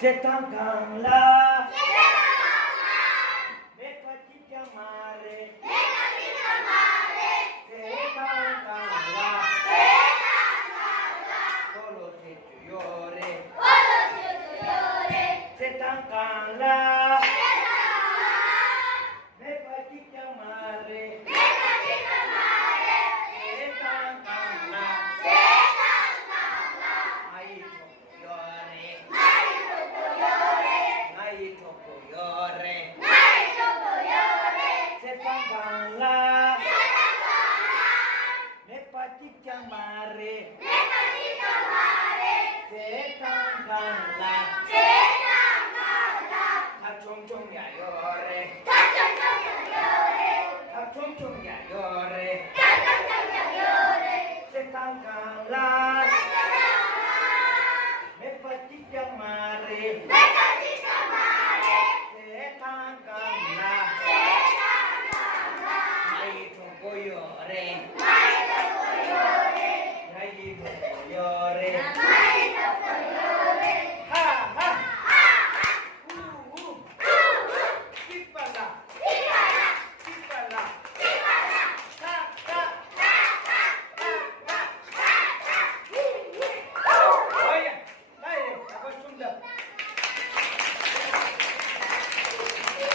세상 강라 내가 진짜 말해 세상 강라 걸어서 주요래 세상 강라 내가 진짜 말해 세상 강라 아이 좋고요래 나이 좋고요래 세상 강라 내가 진짜 말해 세상 강라 다 총총야 요래 다 총총야 요래 세상 강라 내가 진짜 말해 세상 강라 나이 좋고요래 나이 좋고요래 하하 우우 삐빨라 삐빨라 따따 어이야 나이 아빠 춤다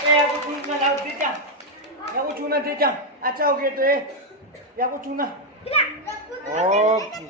야구 주나 나우 대장 야구 주나 대장 아차 오게 돼 야구 주나 오케이.